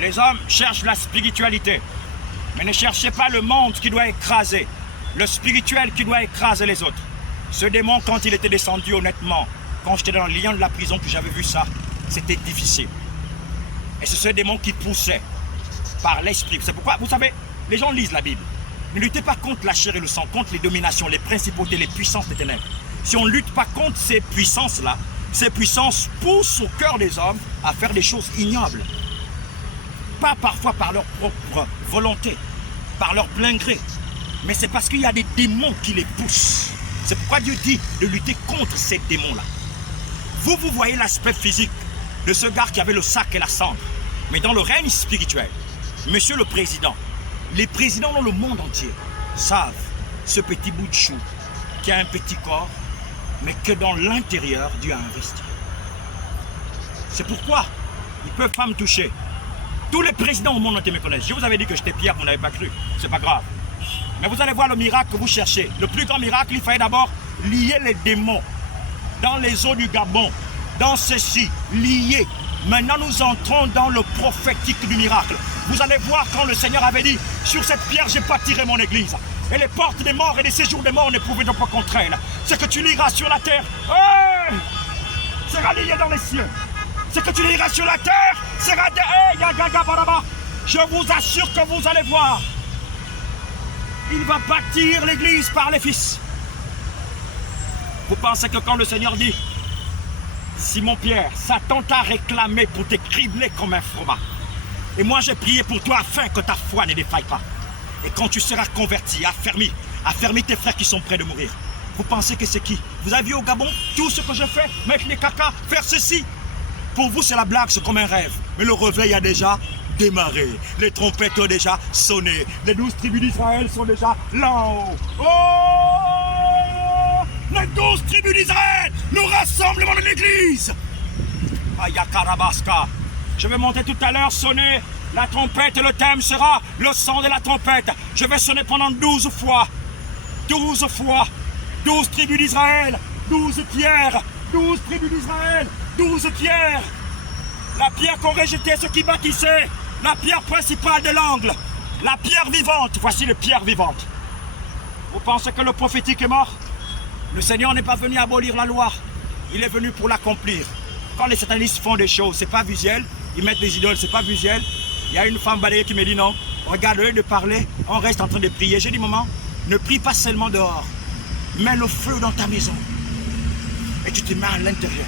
Les hommes cherchent la spiritualité, mais ne cherchez pas le monde qui doit écraser, le spirituel qui doit écraser les autres. Ce démon, quand il était descendu, honnêtement, quand j'étais dans le lien de la prison, que j'avais vu ça, c'était difficile. Et c'est ce démon qui poussait par l'esprit. C'est pourquoi, vous savez, les gens lisent la Bible. Ne luttez pas contre la chair et le sang, contre les dominations, les principautés, les puissances des ténèbres. Si on ne lutte pas contre ces puissances-là, ces puissances poussent au cœur des hommes à faire des choses ignobles. Pas parfois par leur propre volonté, par leur plein gré, mais c'est parce qu'il y a des démons qui les poussent. C'est pourquoi Dieu dit de lutter contre ces démons-là. Vous voyez l'aspect physique de ce gars qui avait le sac et la cendre. Mais dans le règne spirituel, Monsieur le Président, les présidents dans le monde entier savent ce petit bout de chou qui a un petit corps, mais que dans l'intérieur, Dieu a investi. C'est pourquoi ils ne peuvent pas me toucher. Tous les présidents au monde entier me connaissent. Je vous avais dit que j'étais Pierre, vous n'avez pas cru. C'est pas grave. Mais vous allez voir le miracle que vous cherchez. Le plus grand miracle, il fallait d'abord lier les démons dans les eaux du Gabon, dans ceci, lier. Maintenant, nous entrons dans le prophétique du miracle. Vous allez voir quand le Seigneur avait dit, sur cette pierre, j'ai bâtirai mon église. Et les portes des morts et des séjours des morts ne pouvaient pas contre elle. Ce que tu liras sur la terre, sera lié dans les cieux. Ce que tu liras sur la terre, sera je vous assure que vous allez voir. Il va bâtir l'église par les fils. Vous pensez que quand le Seigneur dit, Simon-Pierre, Satan t'a réclamé pour te cribler comme un fromage. Et moi j'ai prié pour toi afin que ta foi ne défaille pas. Et quand tu seras converti, affermis tes frères qui sont près de mourir. Vous pensez que c'est qui? Vous avez vu au Gabon tout ce que je fais, mettre les cacas, faire ceci. Pour vous c'est la blague, c'est comme un rêve. Mais le réveil a déjà démarré. Les trompettes ont déjà sonné. Les 12 tribus d'Israël sont déjà là-haut. Oh! Les 12 tribus d'Israël, le rassemblement de l'église. Ayakarabaska. Je vais monter tout à l'heure, sonner la trompette et le thème sera le son de la trompette. Je vais sonner pendant 12 fois. 12 fois. 12 tribus d'Israël. 12 pierres. 12 tribus d'Israël. 12 pierres. La pierre qu'ont rejetée ceux qui bâtissaient. La pierre principale de l'angle. La pierre vivante. Voici les pierres vivantes. Vous pensez que le prophétique est mort? Le Seigneur n'est pas venu abolir la loi. Il est venu pour l'accomplir. Quand les satanistes font des choses, c'est pas visuel. Ils mettent des idoles, c'est pas visuel. Il y a une femme balayée qui me dit non. Regarde, au lieu de parler, on reste en train de prier. J'ai dit, maman, ne prie pas seulement dehors. Mets le feu dans ta maison. Et tu te mets à l'intérieur.